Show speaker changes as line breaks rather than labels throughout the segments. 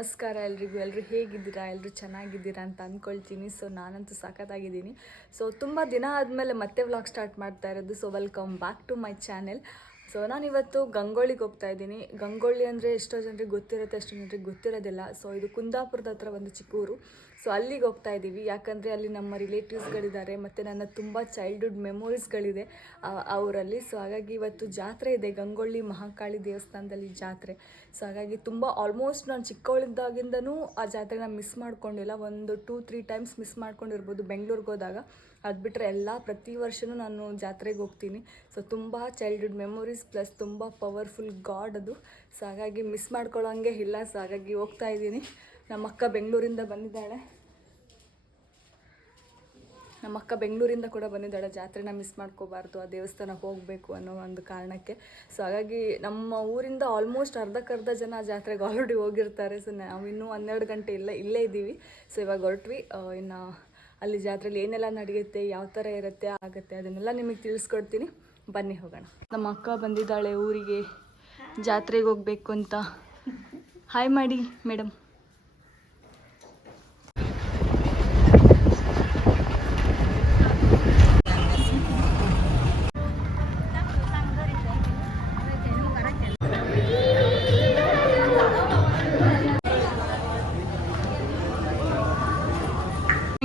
ನಮಸ್ಕಾರ ಎಲ್ರಿಗೂ ಎಲ್ಲರೂ ಹೇಗಿದ್ದೀರಾ ಎಲ್ಲರೂ ಚೆನ್ನಾಗಿದ್ದೀರಾ ಅಂತ ಅಂದ್ಕೊಳ್ತೀನಿ. ಸೊ ನಾನಂತೂ ಸಾಕತ್ತಾಗಿದ್ದೀನಿ ಸೊ ತುಂಬ ದಿನ ಆದಮೇಲೆ ಮತ್ತೆ ವ್ಲಾಗ್ ಸ್ಟಾರ್ಟ್ ಮಾಡ್ತಾ ಇರೋದು. So welcome back to my channel so ನಾನಿವತ್ತು ಗಂಗೊಳ್ಳಿಗೆ ಹೋಗ್ತಾ ಇದ್ದೀನಿ. ಗಂಗೊಳ್ಳಿ ಅಂದರೆ ಎಷ್ಟೋ ಜನರಿಗೆ ಗೊತ್ತಿರುತ್ತೆ ಎಷ್ಟೋ ಜನರಿಗೆ ಗೊತ್ತಿರೋದಿಲ್ಲ. ಸೊ ಇದು ಕುಂದಾಪುರದ ಹತ್ರ ಒಂದು ಚಿಕ್ಕ ಊರು. ಸೊ ಅಲ್ಲಿಗೆ ಹೋಗ್ತಾ ಇದ್ದೀವಿ. ಯಾಕಂದರೆ ಅಲ್ಲಿ ನಮ್ಮ ರಿಲೇಟಿವ್ಸ್ಗಳಿದ್ದಾರೆ ಮತ್ತು ನನ್ನ ತುಂಬ ಚೈಲ್ಡ್ಹುಡ್ ಮೆಮೊರೀಸ್ಗಳಿದೆ ಅವರಲ್ಲಿ ಸೊ ಹಾಗಾಗಿ ಇವತ್ತು ಜಾತ್ರೆ ಇದೆ. ಗಂಗೊಳ್ಳಿ ಮಹಾಕಾಳಿ ದೇವಸ್ಥಾನದಲ್ಲಿ ಜಾತ್ರೆ. ಸೊ ಹಾಗಾಗಿ ತುಂಬ ಆಲ್ಮೋಸ್ಟ್ ನಾನು ಚಿಕ್ಕವಳಿದ್ದಾಗಿಂದನೂ ಆ ಜಾತ್ರೆನ ಮಿಸ್ ಮಾಡ್ಕೊಂಡಿಲ್ಲ. ಒಂದು ಟೂ ತ್ರೀ ಟೈಮ್ಸ್ ಮಿಸ್ ಮಾಡ್ಕೊಂಡಿರ್ಬೋದು ಬೆಂಗಳೂರಿಗೆ ಹೋದಾಗ. ಅದು ಬಿಟ್ಟರೆ ಎಲ್ಲ ಪ್ರತಿ ವರ್ಷವೂ ನಾನು ಜಾತ್ರೆಗೆ ಹೋಗ್ತೀನಿ. ಸೊ ತುಂಬ ಚೈಲ್ಡ್ಹುಡ್ ಮೆಮೊರೀಸ್ ಪ್ಲಸ್ ತುಂಬ ಪವರ್ಫುಲ್ ಗಾಡ್ ಅದು. ಸೊ ಹಾಗಾಗಿ ಮಿಸ್ ಮಾಡ್ಕೊಳ್ಳೋಂಗೆ ಇಲ್ಲ. ಸೊ ಹಾಗಾಗಿ ಹೋಗ್ತಾ ಇದ್ದೀನಿ. ನಮ್ಮ ಅಕ್ಕ ಬೆಂಗಳೂರಿಂದ ಬಂದಿದ್ದಾಳೆ. ನಮ್ಮ ಅಕ್ಕ ಬೆಂಗಳೂರಿಂದ ಕೂಡ ಬಂದಿದ್ದಾಳೆ. ಜಾತ್ರೆನ ಮಿಸ್ ಮಾಡ್ಕೋಬಾರ್ದು, ಆ ದೇವಸ್ಥಾನಕ್ಕೆ ಹೋಗಬೇಕು ಅನ್ನೋ ಒಂದು ಕಾರಣಕ್ಕೆ. ಸೊ ಹಾಗಾಗಿ ನಮ್ಮ ಊರಿಂದ ಆಲ್ಮೋಸ್ಟ್ ಅರ್ಧಕ್ಕರ್ಧ ಜನ ಜಾತ್ರೆಗೆ ಆಲ್ರೆಡಿ ಹೋಗಿರ್ತಾರೆ. ಸೊ ಇನ್ನೂ ಹನ್ನೆರಡು ಗಂಟೆ ಇಲ್ಲ, ಇಲ್ಲೇ ಇದ್ದೀವಿ. ಸೊ ಇವಾಗ ಹೊರಟ್ವಿ. ಇನ್ನು ಅಲ್ಲಿ ಜಾತ್ರೆಯಲ್ಲಿ ಏನೆಲ್ಲ ನಡೆಯುತ್ತೆ, ಯಾವ ಥರ ಇರುತ್ತೆ, ಆಗುತ್ತೆ ಅದನ್ನೆಲ್ಲ ನಿಮಗೆ ತಿಳಿಸ್ಕೊಡ್ತೀನಿ. ಬನ್ನಿ ಹೋಗೋಣ. ನಮ್ಮ ಅಕ್ಕ ಬಂದಿದ್ದಾಳೆ ಊರಿಗೆ, ಜಾತ್ರೆಗೆ ಹೋಗಬೇಕು ಅಂತ. ಹಾಯ್ ಮಾಡಿ ಮೇಡಮ್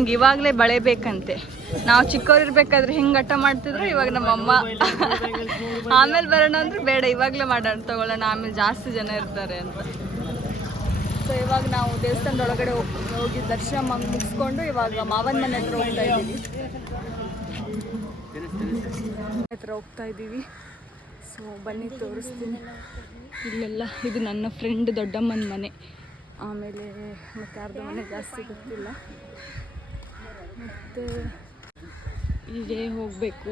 ಹಿಂಗೆ ಇವಾಗಲೇ ಬಳೆ ಬೇಕಂತೆ. ನಾವು ಚಿಕ್ಕವ್ರು ಇರ್ಬೇಕಾದ್ರೆ ಹೆಂಗೆ ಹಠ ಮಾಡ್ತಿದ್ರು, ಇವಾಗ ನಮ್ಮ ಅಮ್ಮ. ಆಮೇಲೆ ಬರೋಣ ಅಂದ್ರೆ ಬೇಡ, ಇವಾಗಲೇ ಮಾಡೋಣ, ತಗೊಳ್ಳೋಣ. ಆಮೇಲೆ ಜಾಸ್ತಿ ಜನ ಇರ್ತಾರೆ ಅಂತ. ಸೊ ಇವಾಗ ನಾವು ದೇವಸ್ಥಾನದ ಒಳಗಡೆ ಹೋಗಿ ದರ್ಶನ ಮುಗಿಸ್ಕೊಂಡು ಇವಾಗ ಮಾವನ ಮನೆ ಹತ್ರ ಹೋಗ್ತಾ ಇದ್ದೀವಿ. ಹತ್ರ ಹೋಗ್ತಾ ಇದ್ದೀವಿ. ಸೊ ಬನ್ನಿ, ತೋರಿಸ್ತೀನಿ. ಇಲ್ಲೆಲ್ಲ, ಇದು ನನ್ನ ಫ್ರೆಂಡ್ ದೊಡ್ಡಮ್ಮನ ಮನೆ. ಆಮೇಲೆ ಮತ್ತೆ ಅರ್ಧ ಮನೆ ಜಾಸ್ತಿ ಗೊತ್ತಿಲ್ಲ. ಮತ್ತು ಹೀಗೆ ಹೋಗಬೇಕು.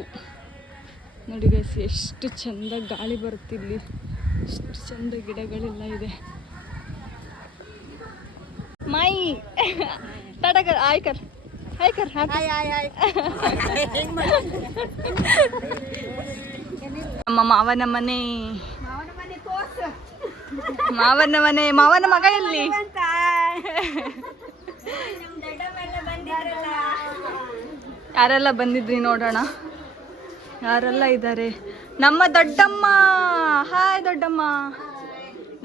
ನೋಡಿ ಗೈಸ್ ಎಷ್ಟು ಚಂದ ಗಾಳಿ ಬರುತ್ತಿಲ್ಲಿ ಎಷ್ಟು ಚಂದ ಗಿಡಗಳೆಲ್ಲ ಇದೆ. ಮೈ ತಡಕರ್ ಆಯ್ಕರ್ ಆಯ್ಕರ್ ನಮ್ಮ ಮಾವನ ಮನೆ. ಮಾವನ ಮನೆ ಮಾವನ ಮಗ ಎಲ್ಲಿ? ಯಾರೆಲ್ಲ ಬಂದಿದ್ರಿ ನೋಡೋಣ? ಯಾರೆಲ್ಲ ಇದ್ದಾರೆ ನಮ್ಮ ದೊಡ್ಡಮ್ಮ! ಹಾಯ್ ದೊಡ್ಡಮ್ಮ.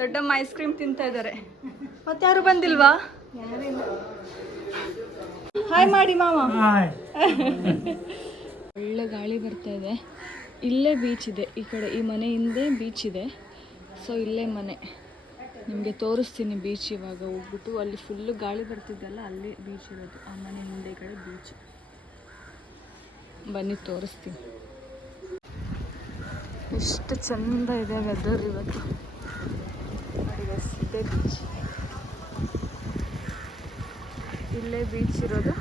ದೊಡ್ಡಮ್ಮ ಐಸ್ ಕ್ರೀಮ್ ತಿಂತಾ ಇದ್ದಾರೆ ಯಾರು ಬಂದಿಲ್ವಾ? ಹಾಯ್ ಮಾಡಿ ಮಾವ. ಒಳ್ಳೆ ಗಾಳಿ ಬರ್ತಾ ಇದೆ. ಇಲ್ಲೇ ಬೀಚ್ ಇದೆ. ಈ ಕಡೆ ಈ ಮನೆ ಹಿಂದೆ ಬೀಚ್ ಇದೆ. ಸೊ ಇಲ್ಲೇ ಮನೆ. ನಿಮಗೆ ತೋರಿಸ್ತೀನಿ ಬೀಚ್ ಇವಾಗ. ಹೋಗ್ಬಿಟ್ಟು ಅಲ್ಲಿ ಫುಲ್ಲು ಗಾಳಿ ಬರ್ತಿದ್ದಲ್ಲ ಅಲ್ಲಿ ಬೀಚ್ ಇರೋದು. ಆ ಮನೆ ಹಿಂದೆ ಕಡೆ ಬೀಚ್ ಬನ್ನಿ ತೋರಿಸ್ತೀನಿ. ಎಷ್ಟು ಚಂದ ಇದೆ ವೆದರ್ ಇವತ್ತು. ಇದೇ ಬೀಚ್ ಇಲ್ಲೇ ಬೀಚ್ ಇರೋದು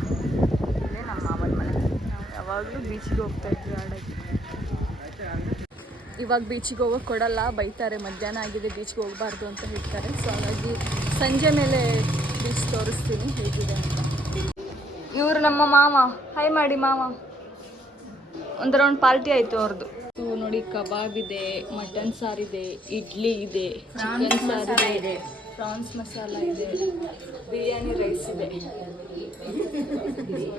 ಇಲ್ಲೇ ನಮ್ಮ ಮಾವನ ಮನೆ. ನಾವು ಯಾವಾಗಲೂ ಬೀಚಿಗೆ ಹೋಗ್ತಾ ಇದ್ವಿ ಆಡೋಕ್ಕೆ. ಇವಾಗ ಬೀಚಿಗೆ ಹೋಗೋಕೆ ಕೊಡಲ್ಲ ಬೈತಾರೆ ಮಧ್ಯಾಹ್ನ ಆಗಿದೆ ಬೀಚ್ಗೆ ಹೋಗಬಾರ್ದು ಅಂತ ಹೇಳ್ತಾರೆ. ಸೊ ಹಾಗಾಗಿ ಸಂಜೆ ಮೇಲೆ ಬೀಚ್ ತೋರಿಸ್ತೀನಿ ಹೇಗಿದೆ ಅಂತ. ಇವರು ನಮ್ಮ ಮಾಮ ಹೈ ಮಾಡಿ ಒಂದು ರೌಂಡ್ ಪಾರ್ಟಿ ಆಯಿತು ಅವ್ರದ್ದು ನೋಡಿ ಕಬಾಬ್ ಇದೆ ಮಟನ್ ಸಾರಿದೆ ಇಡ್ಲಿ ಇದೆ ಚಿಕನ್ ಸಾರು ಇದೆ. ಪ್ರಾನ್ಸ್ ಮಸಾಲ ಇದೆ. ಬಿರಿಯಾನಿ ರೈಸ್ ಇದೆ.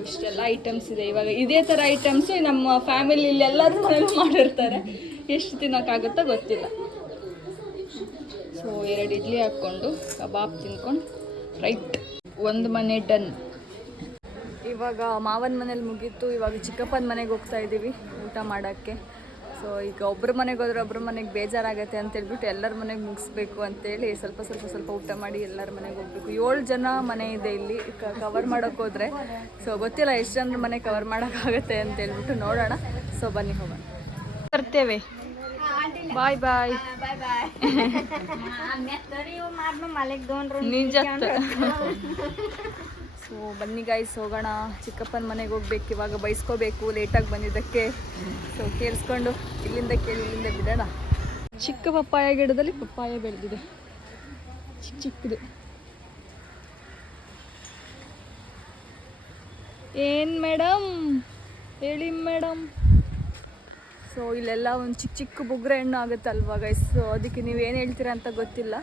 ಇಷ್ಟೆಲ್ಲ ಐಟಮ್ಸ್ ಇದೆ. ಇವಾಗ ಇದೇ ಥರ ಐಟಮ್ಸ್ ನಮ್ಮ ಫ್ಯಾಮಿಲಿ ಎಲ್ಲರೂ ಮನೇಲಿ ಮಾಡಿರ್ತಾರೆ. ಎಷ್ಟು ತಿನ್ನೋಕ್ಕಾಗುತ್ತೋ ಗೊತ್ತಿಲ್ಲ. ಸೊ ಎರಡು ಇಡ್ಲಿ ಹಾಕ್ಕೊಂಡು ಕಬಾಬ್ ತಿನ್ಕೊಂಡು ರೈಟ್ ಒಂದು ಮನೆ ಡನ್ ಇವಾಗ ಮಾವನ ಮನೇಲಿ ಮುಗೀತು ಇವಾಗ ಚಿಕ್ಕಪ್ಪನ ಮನೆಗೆ ಹೋಗ್ತಾ ಇದ್ದೀವಿ ಊಟ ಮಾಡೋಕ್ಕೆ. ಸೊ ಈಗ ಒಬ್ಬರ ಮನೆಗೆ ಹೋದ್ರೆ ಒಬ್ಬರ ಮನೆಗೆ ಬೇಜಾರಾಗತ್ತೆ ಅಂತ ಹೇಳ್ಬಿಟ್ಟು ಎಲ್ಲರ ಮನೆಗೆ ಮುಗಿಸ್ಬೇಕು ಅಂತೇಳಿ ಸ್ವಲ್ಪ ಸ್ವಲ್ಪ ಸ್ವಲ್ಪ ಊಟ ಮಾಡಿ ಎಲ್ಲರ ಮನೆಗೆ ಹೋಗ್ಬೇಕು. ಏಳು ಜನ ಮನೆ ಇದೆ ಇಲ್ಲಿ ಕವರ್ ಮಾಡೋಕೆ ಹೋದರೆ. ಸೊ ಗೊತ್ತಿಲ್ಲ ಎಷ್ಟು ಜನರ ಮನೆ ಕವರ್ ಮಾಡೋಕ್ಕಾಗತ್ತೆ ಅಂತ ಹೇಳ್ಬಿಟ್ಟು ನೋಡೋಣ. ಸೊ ಬನ್ನಿ ಹೋಗೋಣ. ಬರ್ತೇವೆ ಬಾಯ್ ಬಾಯ್ ನಿಜ ಸೊ ಬನ್ನಿ ಗಾಯ್ಸ್ ಹೋಗೋಣ. ಚಿಕ್ಕಪ್ಪನ ಮನೆಗೆ ಹೋಗ್ಬೇಕು, ಇವಾಗ ಬೈಸ್ಕೋಬೇಕು ಲೇಟಾಗಿ ಬಂದಿದ್ದಕ್ಕೆ. ಸೊ ಕೇಳಿಸ್ಕೊಂಡು ಇಲ್ಲಿಂದ ಕೇಳಿ, ಇಲ್ಲಿಂದ ಬಿಡೋಣ. ಚಿಕ್ಕ ಪಪ್ಪಾಯ ಗಿಡದಲ್ಲಿ ಪಪ್ಪಾಯ ಬೆಳೆದಿದೆ. ಚಿಕ್ಕ ಚಿಕ್ಕದು. ಏನು ಮೇಡಮ್ ಹೇಳಿ ಮೇಡಮ್ ಸೊ ಇಲ್ಲೆಲ್ಲ ಒಂದು ಚಿಕ್ಕ ಚಿಕ್ಕ ಬುಗ್ರೆ ಹಣ್ಣು ಆಗುತ್ತಲ್ವಾ ಗೈಸ್ ಸೊ ಅದಕ್ಕೆ ನೀವು ಏನು ಹೇಳ್ತೀರಾ ಅಂತ ಗೊತ್ತಿಲ್ಲ.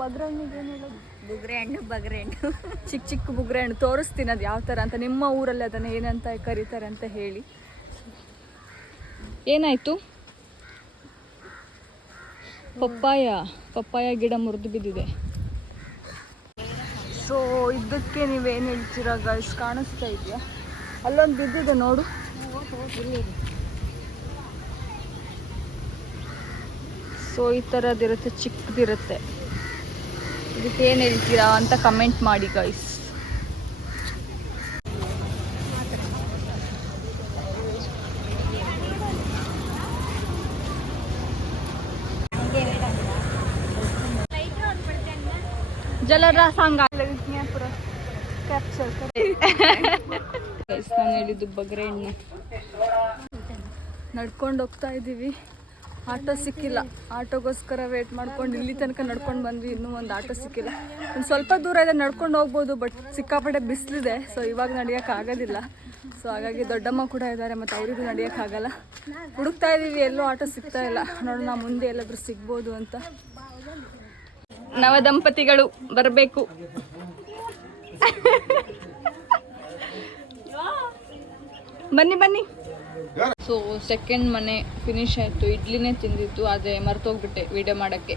ಬಗ್ರ ಹಣ್ಣಿಗೆ ಏನು ಹೇಳೋದು?
ಬುಗ್ರೆ ಹಣ್ಣು, ಬಗ್ರೆ ಹಣ್ಣು.
ಚಿಕ್ಕ ಚಿಕ್ಕ ಬುಗ್ರೆ ಹಣ್ಣು. ತೋರಿಸ್ತೀನಿ ಅದು ಯಾವ ಥರ ಅಂತ. ನಿಮ್ಮ ಊರಲ್ಲಿ ಅದನ್ನು ಏನಂತ ಕರೀತಾರೆ ಅಂತ ಹೇಳಿ. ಏನಾಯಿತು? ಪಪ್ಪಾಯ. ಪಪ್ಪಾಯ ಗಿಡ ಮುರಿದು ಬಿದ್ದಿದೆ. ಸೊ ಇದಕ್ಕೆ ನೀವೇನು ಹೇಳ್ತೀರಾ ಗೈಸ್ ಕಾಣಿಸ್ತಾ ಇದೆಯಾ? ಅಲ್ಲೊಂದು ಬಿದ್ದಿದೆ ನೋಡು. ಸೊ ಈ ಥರದ್ದಿರುತ್ತೆ ಚಿಕ್ಕದಿರುತ್ತೆ. ಇದಕ್ಕೆ ಏನು ಹೇಳ್ತೀರಾ ಅಂತ ಕಮೆಂಟ್ ಮಾಡಿ ಹೇಳಿದ್ದು ಬಗ್ರೆ ನಡ್ಕೊಂಡು ಹೋಗ್ತಾ ಇದ್ದೀವಿ ಆಟೋ ಸಿಕ್ಕಿಲ್ಲ. ಆಟೋಗೋಸ್ಕರ ವೇಟ್ ಮಾಡ್ಕೊಂಡು ಇಲ್ಲಿ ತನಕ ನಡ್ಕೊಂಡು ಬಂದ್ವಿ. ಇನ್ನೂ ಒಂದು ಆಟೋ ಸಿಕ್ಕಿಲ್ಲ. ಒಂದು ಸ್ವಲ್ಪ ದೂರ ಇದೆ, ನಡ್ಕೊಂಡು ಹೋಗ್ಬೋದು ಬಟ್ ಸಿಕ್ಕಾಪಟ್ಟೆ ಬಿಸಿಲಿದೆ. ಸೊ ಇವಾಗ ನಡಿಯೋಕೆ ಆಗೋದಿಲ್ಲ. ಸೊ ಹಾಗಾಗಿ ದೊಡ್ಡಮ್ಮ ಕೂಡ ಇದ್ದಾರೆ, ಮತ್ತು ಅವರಿಗೂ ನಡೆಯೋಕ್ಕಾಗಲ್ಲ ಹುಡುಕ್ತಾ ಇದ್ದೀವಿ ಎಲ್ಲೂ ಆಟೋ ಸಿಗ್ತಾ ಇಲ್ಲ. ನೋಡೋಣ, ಮುಂದೆ ಎಲ್ಲಾದರೂ ಸಿಗ್ಬೋದು ಅಂತ. ನವ ದಂಪತಿಗಳು ಬರಬೇಕು. ಬನ್ನಿ ಬನ್ನಿ. ಸೊ ಸೆಕೆಂಡ್ ಮನೆ ಫಿನಿಶ್ ಆಯಿತು. ಇಡ್ಲಿನೇ ತಿಂದಿತ್ತು ಅದೇ ಮರ್ತೋಗ್ಬಿಟ್ಟೆ ವಿಡಿಯೋ ಮಾಡೋಕ್ಕೆ.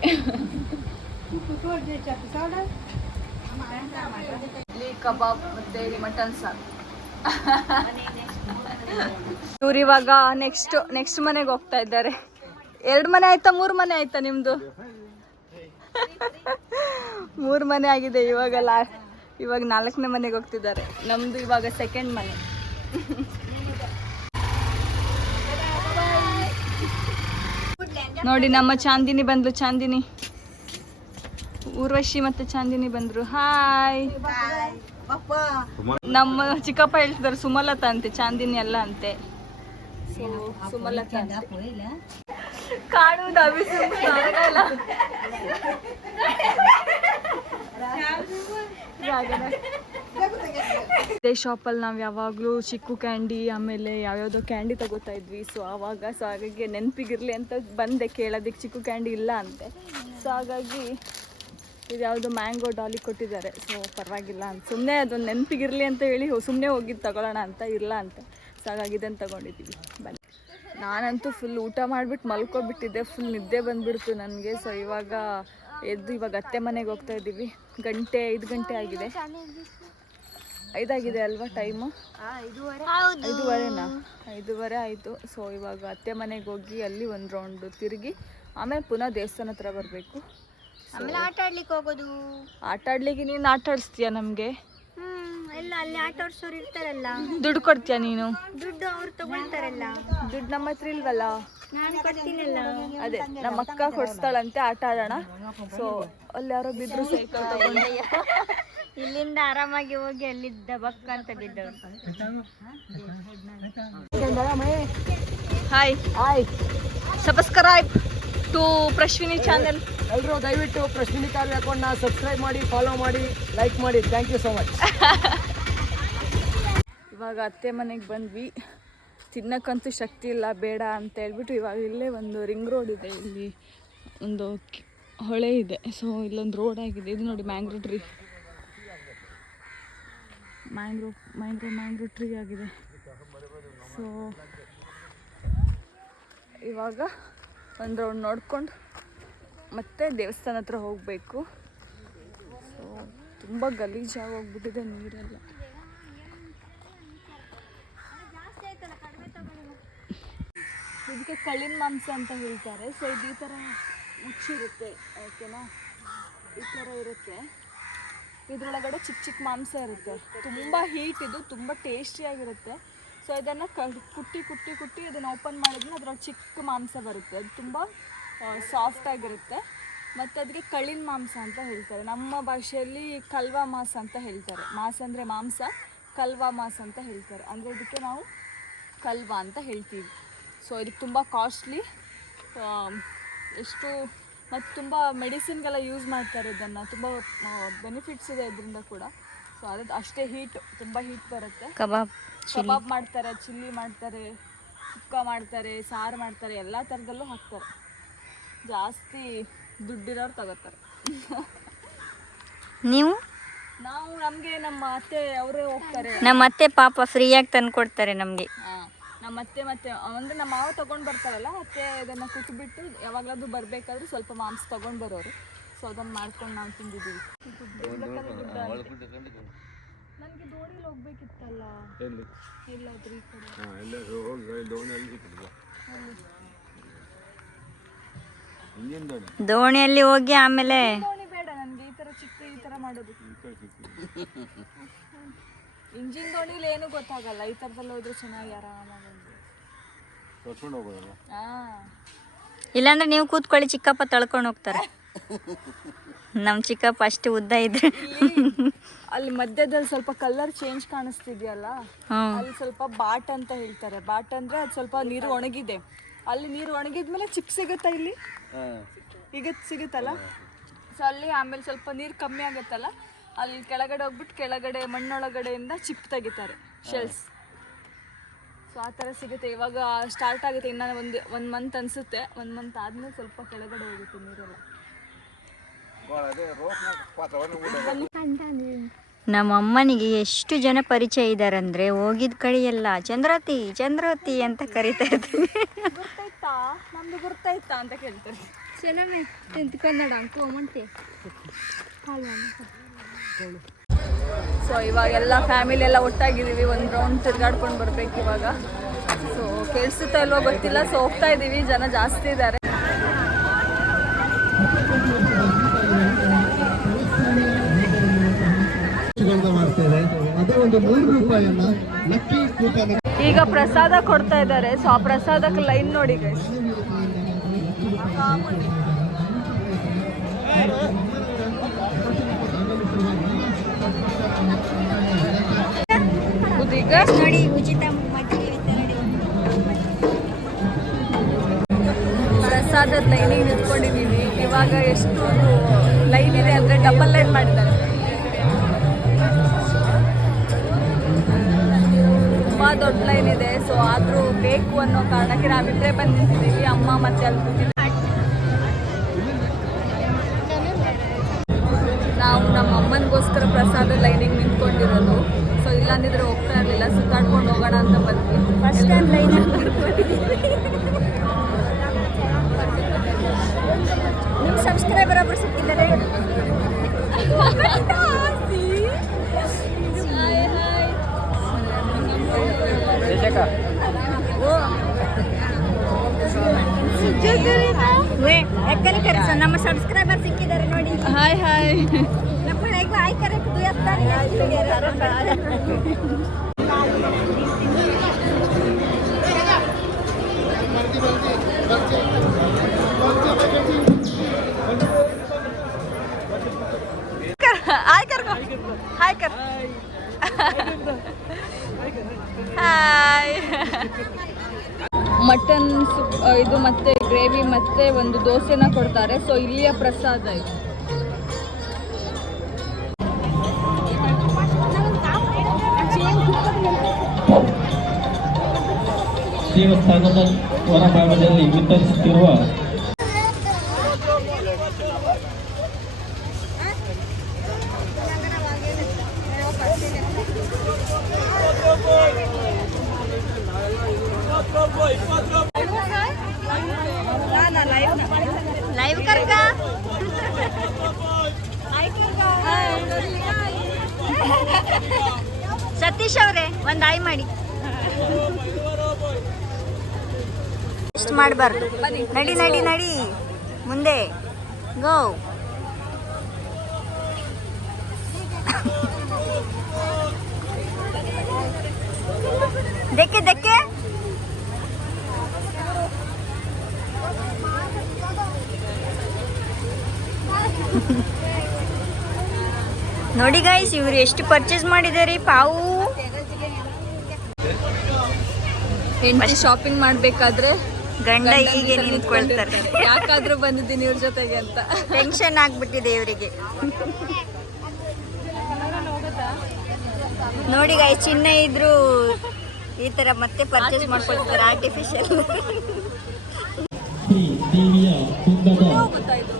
ಇಡ್ಲಿ ಕಬಾಬ್ ಮತ್ತೆ ಮಟನ್ ಸಾರು. ಇವ್ರು ಇವಾಗ ನೆಕ್ಸ್ಟ್ ನೆಕ್ಸ್ಟ್ ಮನೆಗೆ ಹೋಗ್ತಾ ಇದ್ದಾರೆ. ಎರಡು ಮನೆ ಆಯ್ತಾ ಮೂರು ಮನೆ ಆಯ್ತಾ ನಿಮ್ದು? ಮೂರು ಮನೆ ಆಗಿದೆ ಇವಾಗ ಲಾ ಇವಾಗ ನಾಲ್ಕನೇ ಮನೆಗೆ ಹೋಗ್ತಿದ್ದಾರೆ. ನಮ್ದು ಇವಾಗ ಸೆಕೆಂಡ್ ಮನೆ. ನೋಡಿ ನಮ್ಮ ಚಾಂದಿನಿ ಬಂದ್ಲು ಚಾಂದಿನಿ. ಊರ್ವಶಿ ಮತ್ತೆ ಚಾಂದಿನಿ ಬಂದ್ರು. ಹಾಯ್ ನಮ್ಮ ಚಿಕ್ಕಪ್ಪ ಹೇಳ್ತಿದ್ದಾರೆ ಸುಮಲತಾ ಅಂತೆ ಚಾಂದಿನಿ ಅಲ್ಲ ಅಂತೆ. ಸುಮಲತಾ. ಕಾಣುವುದು. ಇದೇ ಶಾಪಲ್ಲಿ ನಾವು ಯಾವಾಗಲೂ ಚಿಕ್ಕು ಕ್ಯಾಂಡಿ ಆಮೇಲೆ ಯಾವ್ಯಾವುದೋ ಕ್ಯಾಂಡಿ ತಗೋತಾ ಇದ್ವಿ. ಸೊ ಆವಾಗ ಸೊ ಹಾಗಾಗಿ ನೆನಪಿಗಿರಲಿ ಅಂತ ಬಂದೆ. ಕೇಳೋದಕ್ಕೆ ಚಿಕ್ಕು ಕ್ಯಾಂಡಿ ಇಲ್ಲ ಅಂತೆ. ಸೊ ಹಾಗಾಗಿ ಇದು ಯಾವುದೋ ಮ್ಯಾಂಗೋ ಡಾಲಿ ಕೊಟ್ಟಿದ್ದಾರೆ. ಸೊ ಪರವಾಗಿಲ್ಲ ಅಂತ. ಸುಮ್ಮನೆ ಅದೊಂದು ನೆನಪಿಗಿರಲಿ ಅಂತ ಹೇಳಿ ಸುಮ್ಮನೆ ಹೋಗಿದ್ದು ತಗೊಳ್ಳೋಣ ಅಂತ ಇಲ್ಲ ಅಂತ. ಸೊ ಹಾಗಾಗಿ ಇದನ್ನು ತಗೊಂಡಿದ್ದೀವಿ ಬನ್ನಿ. ನಾನಂತೂ ಫುಲ್ ಊಟ ಮಾಡಿಬಿಟ್ಟು ಮಲ್ಕೊಬಿಟ್ಟಿದ್ದೆ. ಫುಲ್ ನಿದ್ದೆ ಬಂದ್ಬಿಡ್ತು ನನಗೆ. ಸೊ ಇವಾಗ ಎದ್ದು ಇವಾಗ ಅತ್ತೆ ಮನೆಗೆ ಹೋಗ್ತಾ ಇದ್ದೀವಿ. ಗಂಟೆ ಐದು ಗಂಟೆ ಆಗಿದೆ. ಐದಾಗಿದೆ ಅಲ್ವಾ ಟೈಮು ಐದುವರೆನಾ? ಐದುವರೆ ಆಯಿತು. ಸೊ ಇವಾಗ ಅತ್ತೆ ಮನೆಗೆ ಹೋಗಿ ಅಲ್ಲಿ ಒಂದು ರೌಂಡ್ ತಿರುಗಿ ಆಮೇಲೆ ಪುನಃ ದೇವಸ್ಥಾನ ಹತ್ರ ಬರಬೇಕು.
ಆಮೇಲೆ ಆಟ ಆಡ್ಲಿಕ್ಕೆ ಹೋಗೋದು.
ಆಟ ಆಡ್ಲಿಕ್ಕೆ ನೀನು ಆಟ ಆಡಿಸ್ತೀಯ ನಮಗೆ?
ಎಲ್ಲ ಅಲ್ಲಿ ಆಟ ಆಡ್ಸೋರು ಇರ್ತಾರಲ್ಲ.
ದುಡ್ಡು ಕೊಡ್ತೀಯಾ ನೀನು?
ದುಡ್ಡು ಅವ್ರು ತಗೊಳ್ತಾರಲ್ಲ.
ದುಡ್ಡು ನಮ್ಮ ಹತ್ರ ಇಲ್ವಲ್ಲ?
ನಾನು ಕೊಡ್ತೀನಲ್ಲ.
ಅದೇ ನಮ್ಮ ಅಕ್ಕ ಕೊಡಿಸ್ತಾಳಂತೆ ಆಟ ಆಡೋಣ. ಸೊ ಅಲ್ಲಿ ಯಾರೋ ಬಿದ್ರು ಸೈಕಲ್ ತಗೊಂಡು.
ಇಲ್ಲಿಂದ ಆರಾಮಾಗಿ ಹೋಗಿ ಅಲ್ಲಿ ದಬಕ್ಕ ಅಂತ ಬಿದ್ದವ್ರು.
Hi hi subscribe to Prashwini channel
ಎಲ್ಲರೂ ದಯವಿಟ್ಟು ಪ್ರಶ್ವಿನಿ ಕಾವ್ಯ ಅಕೌಂಟ್ನ ಸಬ್ಸ್ಕ್ರೈಬ್ ಮಾಡಿ ಫಾಲೋ ಮಾಡಿ ಲೈಕ್ ಮಾಡಿ. ಥ್ಯಾಂಕ್ ಯು ಸೋ ಮಚ್
ಇವಾಗ ಅತ್ತೆ ಮನೆಗೆ ಬಂದ್ವಿ. ತಿನ್ನಕ್ಕಂತೂ ಶಕ್ತಿ ಇಲ್ಲ ಬೇಡ ಅಂತ ಹೇಳ್ಬಿಟ್ಟು ಇವಾಗ ಇಲ್ಲೇ ಒಂದು ರಿಂಗ್ ರೋಡ್ ಇದೆ. ಇಲ್ಲಿ ಒಂದು ಕಿ- ಹೊಳೆ ಇದೆ. ಸೊ ಇಲ್ಲೊಂದು ರೋಡ್ ಆಗಿದೆ. ಇದು ನೋಡಿ mangrove tree mangrove mangrove mangrove tree ಆಗಿದೆ. ಸೊ ಇವಾಗ ಒಂದು ರೌಂಡ್ ನೋಡಿಕೊಂಡು ಮತ್ತೆ ದೇವಸ್ಥಾನ ಹತ್ರ ಹೋಗಬೇಕು. ಸೊ ತುಂಬ ಗಲೀಜಾಗಿ ಹೋಗ್ಬಿಟ್ಟಿದೆ ನೀರೆಲ್ಲ. ಇದಕ್ಕೆ ಕಳ್ಳಿನ ಮಾಂಸ ಅಂತ ಹೇಳ್ತಾರೆ. ಸೊ ಇದು ಈ ಥರ ಮುಚ್ಚಿರುತ್ತೆ. ಓಕೆನಾ ಈ ಥರ ಇರುತ್ತೆ. ಇದರೊಳಗಡೆ ಚಿಕ್ಕ ಚಿಕ್ಕ ಮಾಂಸ ಇರುತ್ತೆ. ತುಂಬ ಹೀಟ್ ಇದು, ತುಂಬ ಟೇಸ್ಟಿಯಾಗಿರುತ್ತೆ ಸೊ ಇದನ್ನು ಕ, ಕುಟ್ಟಿ ಕುಟ್ಟಿ ಕುಟ್ಟಿ ಅದನ್ನು ಓಪನ್ ಮಾಡಿದ್ರೆ ಅದರೊಳಗೆ ಚಿಕ್ಕ ಮಾಂಸ ಬರುತ್ತೆ. ಅದು ತುಂಬ ಸಾಫ್ಟಾಗಿರುತ್ತೆ ಮತ್ತು ಅದಕ್ಕೆ ಕಳ್ಳಿನ ಮಾಂಸ ಅಂತ ಹೇಳ್ತಾರೆ. ನಮ್ಮ ಭಾಷೆಯಲ್ಲಿ ಕಲ್ವಾ ಮಾಂಸ ಅಂತ ಹೇಳ್ತಾರೆ. ಮಾಸ ಅಂದರೆ ಮಾಂಸ, ಕಲ್ವಾ ಮಾಸ ಅಂತ ಹೇಳ್ತಾರೆ. ಅಂದರೆ ಇದಕ್ಕೆ ನಾವು ಕಲ್ವಾ ಅಂತ ಹೇಳ್ತೀವಿ. ಸೊ ಇದಕ್ಕೆ ತುಂಬ ಕಾಸ್ಟ್ಲಿ ಎಷ್ಟು ಮತ್ತು ತುಂಬ ಮೆಡಿಸಿನ್ಗೆಲ್ಲ ಯೂಸ್ ಮಾಡ್ತಾರೆ ಇದನ್ನು. ತುಂಬ ಬೆನಿಫಿಟ್ಸ್ ಇದೆ ಇದರಿಂದ ಕೂಡ. ಸೊ ಅದ್ರದ್ದು ಅಷ್ಟೇ ಹೀಟ್ ತುಂಬ ಹೀಟ್ ಬರುತ್ತೆ.
ಕಬಾಬ್
ಕಬಾಬ್ ಮಾಡ್ತಾರೆ ಚಿಲ್ಲಿ ಮಾಡ್ತಾರೆ ಸುಕ್ಕ ಮಾಡ್ತಾರೆ ಸಾರು ಮಾಡ್ತಾರೆ ಎಲ್ಲ ಥರದಲ್ಲೂ ಹಾಕ್ತಾರೆ. ಜಾಸ್ತಿ ದುಡ್ಡಿರೋರು ತಗೋತಾರೆ.
ನೀವು?
ನಾವು ನಮಗೆ ನಮ್ಮ ಅತ್ತೆ ಅವರೇ ಹೋಗ್ತಾರೆ.
ನಮ್ಮ ಅತ್ತೆ ಪಾಪ ಫ್ರೀಯಾಗಿ ತಂದು ಕೊಡ್ತಾರೆ ನಮಗೆ.
ಅತ್ತೆ ಮತ್ತೆ ಅಂದ್ರೆ ನಮ್ಮ ಮಾವ ತಗೊಂಡ್ ಬರ್ತಾರಲ್ಲ ಮತ್ತೆ ಇದನ್ನ ಕುಟ್ಬಿಟ್ಟು ಯಾವಾಗ್ಲಾದ್ರೂ ಬರ್ಬೇಕಾದ್ರೆ ಸ್ವಲ್ಪ ಮಾಂಸ ತಗೊಂಡ್ ಬರೋರು. ಸೊ ಅದನ್ನ ಮಾಡ್ಕೊಂಡು ನಾವು ತಿಂದಿದ್ದೀವಿ. ನನಗೆ ದೋಣಿಲಿ ಹೋಗ್ಬೇಕಿತ್ತಲ್ಲ? ಎಲ್ಲಾದ್ರೂ ಈ ಕಡೆ.
ದೋಣಿಯಲ್ಲಿ
ಹೋಗಿ ಆಮೇಲೆ
ದೋಣಿ ಬೇಡ ನನಗೆ ಈ ತರ ಚಿಕ್ಕ ಈ ತರ ಮಾಡೋದು. ಇಂಜಿನ್ ದೋಣಿಲಿ ಏನು ಗೊತ್ತಾಗಲ್ಲ. ಈ ಥರದಲ್ಲಿ ಹೋದ್ರೆ ಚೆನ್ನಾಗಿ ಆರಾಮಾಗಿ
ಕರ್ಕೊಂಡು ಹೋಗೋದಲ್ಲ
ಹಾ.
ಇಲ್ಲಾಂದ್ರೆ ನೀವು ಕೂತ್ಕೊಳ್ಳಿ ಚಿಕ್ಕಪ್ಪ ತಳ್ಕೊಂಡು ಹೋಗ್ತಾರೆ. ನಮ್ಮ ಚಿಕ್ಕಪ್ಪ ಅಷ್ಟು ಉದ್ದ ಇದ್ರೆ.
ಅಲ್ಲಿ ಮಧ್ಯದಲ್ಲಿ ಸ್ವಲ್ಪ ಕಲರ್ ಚೇಂಜ್ ಕಾಣಿಸ್ತಿದ್ಯಲ್ಲ? ಅಲ್ಲಿ ಸ್ವಲ್ಪ ಬಾಟ್ ಅಂತ ಹೇಳ್ತಾರೆ. ಬಾಟ್ ಅಂದ್ರೆ ಅದು ಸ್ವಲ್ಪ ನೀರು ಒಣಗಿದೆ. ಅಲ್ಲಿ ನೀರು ಒಣಗಿದ್ಮೇಲೆ ಚಿಪ್ ಸಿಗುತ್ತಾ ಇಲ್ಲಿ? ಈಗ ಸಿಗುತ್ತಲ್ಲ? ಸೊ ಅಲ್ಲಿ ಆಮೇಲೆ ಸ್ವಲ್ಪ ನೀರು ಕಮ್ಮಿ ಆಗುತ್ತಲ್ಲ? ಅಲ್ಲಿ ಕೆಳಗಡೆ ಹೋಗ್ಬಿಟ್ಟು ಕೆಳಗಡೆ ಮಣ್ಣೊಳಗಡೆಯಿಂದ ಚಿಪ್ ತೆಗಿತಾರೆ ಶೆಲ್ಸ್ ಸೊ ಆ ಥರ ಸಿಗುತ್ತೆ. ಇವಾಗ ಸ್ಟಾರ್ಟ್ ಆಗುತ್ತೆ. ಇನ್ನೂ ಒಂದು ಒಂದು ಮಂತ್ ಅನಿಸುತ್ತೆ. ಒಂದು ಮಂತ್ ಆದಮೇಲೆ ಸ್ವಲ್ಪ ಕೆಳಗಡೆ ಹೋಗುತ್ತೆ ನೀರೆಲ್ಲ.
ನಮ್ಮ ಅಮ್ಮನಿಗೆ ಎಷ್ಟು ಜನ ಪರಿಚಯ ಇದ್ದಾರಂದ್ರೆ ಹೋಗಿದ ಕಡೆ ಎಲ್ಲ ಚಂದ್ರತಿ ಚಂದ್ರವತಿ ಅಂತ ಕರಿತಾ ಇರ್ತೀನಿ.
ನಮ್ದು ಗುರ್ತಾಯ್ತಾ ಅಂತ ಕೇಳ್ತಾರೆ.
ಚೆನ್ನಾಗಿ ಕನ್ನಡ? ಅಂಕು
ಸೊ ಇವಾಗೆಲ್ಲ ಫ್ಯಾಮಿಲಿ ಎಲ್ಲ ಒಟ್ಟಾಗಿದ್ದೀವಿ. ಒಂದು ರೌಂಡ್ ತಿರ್ಗಾಡ್ಕೊಂಡು ಬರ್ಬೇಕು ಇವಾಗ. ಸೊ ಕೇಳಿಸುತ್ತಾ ಇಲ್ವೋ ಗೊತ್ತಿಲ್ಲ. ಸೊ ಹೋಗ್ತಾ ಇದ್ದೀವಿ ಜನ ಜಾಸ್ತಿ ಇದ್ದಾರೆ. ಈಗ ಪ್ರಸಾದ ಕೊಡ್ತಾ ಇದ್ದಾರೆ. ಸೊ ಆ ಪ್ರಸಾದಕ್ಕೆ ಲೈನ್ ನೋಡಿ, guys. ಇದೀಗ
ನೋಡಿ ಉಚಿತ
ಪ್ರಸಾದದ ಲೈನಿಗೆ ನಿಂತ್ಕೊಂಡಿದ್ದೀವಿ ಇವಾಗ ಎಷ್ಟು ಲೈನ್ ಇದೆ ಅಂದರೆ ಡಬಲ್ ಲೈನ್ ಮಾಡಿದ್ದಾರೆ. ತುಂಬ ದೊಡ್ಡ ಲೈನ್ ಇದೆ. ಸೊ ಆದರೂ ಬೇಕು ಅನ್ನೋ ಕಾರಣಕ್ಕೆ ನಾವಿಬ್ಬರೇ ಬಂದು ನಿಂತಿದ್ದೀವಿ ಅಮ್ಮ ಮತ್ತೆ ಅಲ್ಲಿ ಕೂತಿದ್ದಾರೆ. ನಾವು ನಮ್ಮ ಅಮ್ಮನಿಗೋಸ್ಕರ ಪ್ರಸಾದ ಲೈನಿಗೆ ನಿಂತ್ಕೊಂಡಿರೋದು. ಸೊ ಇಲ್ಲಾಂದಿದ್ರೆ ಸುತ್ತಾಡ್ಕೊಂಡು ಹೋಗೋಣ ಅಂತ ಬಂದ್ವಿ. ಫಸ್ಟ್ ಟೈಮ್ ಲೈನ್
ನಿಮ್ಮ ಸಬ್ಸ್ಕ್ರೈಬರ್ ಒಬ್ರು ಸಿಕ್ಕಿದ್ದಾರೆ. ಎಕ್ಕಲಿ ಕರೆಸ ನಮ್ಮ ಸಬ್ಸ್ಕ್ರೈಬರ್ ಸಿಕ್ಕಿದ್ದಾರೆ ನೋಡಿ.
ಹಾಯ್ ಹಾಯ್
ನಮ್ಮ ಹೇಗೂ ಆಯ್ ಕರೆಕ್ಟ್
ಕರ್ ಹಾಯ್ ಮಟನ್ ಇದು ಮತ್ತೆ ಗ್ರೇವಿ ಮತ್ತೆ ಒಂದು ದೋಸೆನ ಕೊಡ್ತಾರೆ. ಸೊ ಇಲ್ಲಿಯ ಪ್ರಸಾದ ಇದು.
ದೇವಸ್ಥಾನದ ಹೊರಭಾಗದಲ್ಲಿ ವಿತರಿಸುತ್ತಿರುವ
ದೆಕ್ಕೆ ದಕ್ಕೆ ನೋಡಿ ಗಾಯ್ಸ್ ಇವ್ರು ಎಷ್ಟು ಪರ್ಚೇಸ್ ಮಾಡಿದ್ದಾರೆ ಪಾವು.
ಹೆಂಡತಿ ಶಾಪಿಂಗ್ ಮಾಡ್ಬೇಕಾದ್ರೆ
ಗಂಡ ಹೀಗೆ ನಿಂತ್ಕೊಳ್ತಾರೆ.
ಯಾಕಾದ್ರೂ ಬಂದಿದ್ದೀನಿ ಇವ್ರ ಜೊತೆಗೆ ಅಂತ.
ಟೆನ್ಷನ್ ಆಗ್ಬಿಟ್ಟಿದೆ ಇವರಿಗೆ. ನೋಡಿ ಗಾಯ್ಸ್ ಚಿನ್ನ ಇದ್ರು ಈ ತರ ಮತ್ತೆ ಪರ್ಚೇಸ್ ಮಾಡ್ಕೊಳ್ತಾರೆ ಆರ್ಟಿಫಿಷಿಯಲ್
ಶ್ರೀ ದೇವಿಯ ಕುಂದದ
ಗೊತ್ತಾಯ್ತು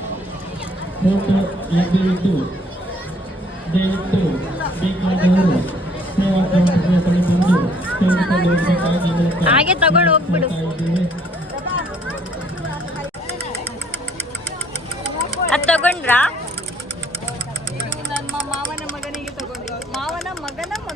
ಫೋಟೋ ಲಭ್ಯವಿದ್ದು ದಯವಿಟ್ಟು ಬೇಕಾದವರು ಸೇವಾ ಕೌಂಟರ್ಗೆ ಬಳಿ ಬಂದು ತೆಗೆದುಕೊಂಡು ಹೋಗಬೇಕಾಗಿ
ಹಾಗೆ ತಗೊಂಡು ಹೋಗ್ಬಿಡು. ಅದು ತಗೊಂಡ್ರಾ?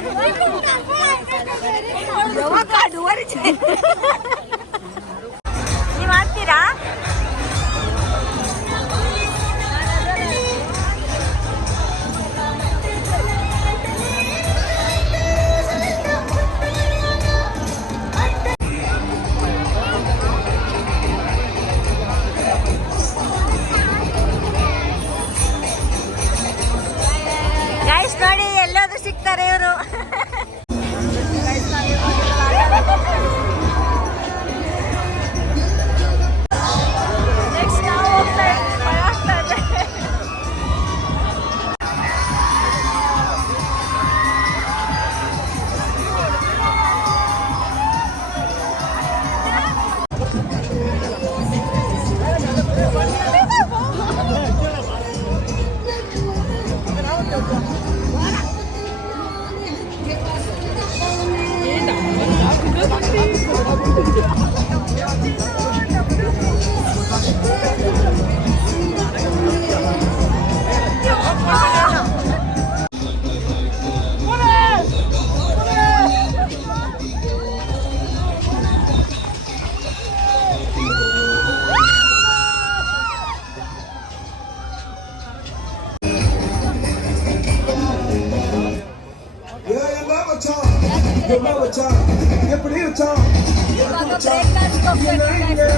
ನೀವು
வச்சான்? என்ன வச்சான்?
எப்படி வச்சான்?
எனக்கு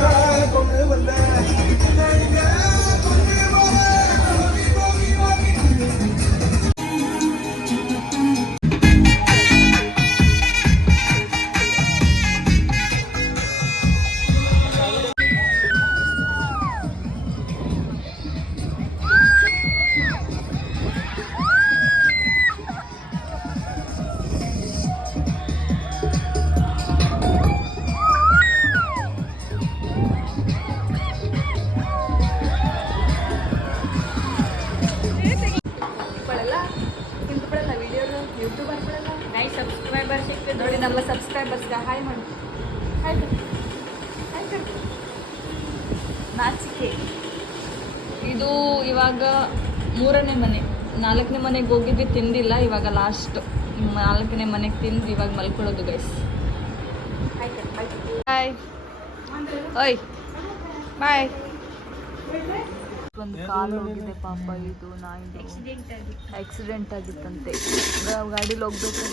ನೋಡಿ ನಮ್ಮ ಸಬ್ಸ್ಕ್ರೈಬರ್ಸ್ಗೆ ಹಾಯ್ ಮಾಡು. ಹಾಯ್ ಹಾಯ್ ನಾಚಿಕೆ. ಇದು ಇವಾಗ ಮೂರನೇ ಮನೆ. ನಾಲ್ಕನೇ ಮನೆಗೆ ಹೋಗಿದ್ವಿ ತಿಂದಿಲ್ಲ. ಇವಾಗ ಲಾಸ್ಟ್ ನಾಲ್ಕನೇ ಮನೆಗೆ ತಿಂದು ಇವಾಗ ಮಲ್ಕೊಳ್ಳೋದು ಗೈಸ್ ಹಾಯ್ ಓಯ್ ಬಾಯ್ ಒಂದು ಕಾಲು ಹೋಗಿದೆ ಪಾಪ, ಇದು ನಾಯಿದು ಆಕ್ಸಿಡೆಂಟ್ ಆಗಿತ್ತಂತೆ. ಗಾಡೀಲಿ ಹೋಗ್ಬೇಕು?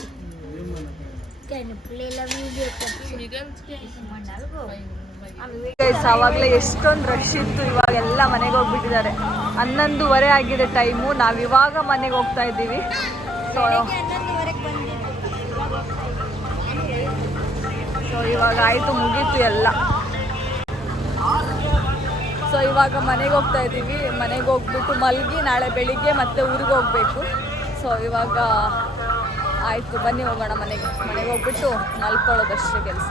ಆವಾಗಲೇ ಎಷ್ಟೊಂದು ರಶ್ ಇತ್ತು. ಇವಾಗ ಎಲ್ಲ ಮನೆಗೆ ಹೋಗ್ಬಿಟ್ಟಿದ್ದಾರೆ. ಹನ್ನೊಂದುವರೆ ಆಗಿದೆ ಟೈಮು ನಾವು ಇವಾಗ ಮನೆಗೆ ಹೋಗ್ತಾ ಇದ್ದೀವಿ. ಸೊ ಸೊ ಇವಾಗ ಆಯಿತು, ಮುಗೀತು ಎಲ್ಲ. ಸೊ ಇವಾಗ ಮನೆಗೆ ಹೋಗ್ತಾ ಇದ್ದೀವಿ. ಮನೆಗೆ ಹೋಗ್ಬಿಟ್ಟು ಮಲಗಿ ನಾಳೆ ಬೆಳಿಗ್ಗೆ ಮತ್ತೆ ಊರಿಗೆ ಹೋಗಬೇಕು. ಸೊ ಇವಾಗ, ಆಯಿತು, ಬನ್ನಿ ಹೋಗೋಣ ಮನೆಗೆ. ಮನೆಗೆ ಹೋಗ್ಬಿಟ್ಟು ಮಲ್ಕೊಳ್ಳೋದಷ್ಟೇ ಕೆಲಸ.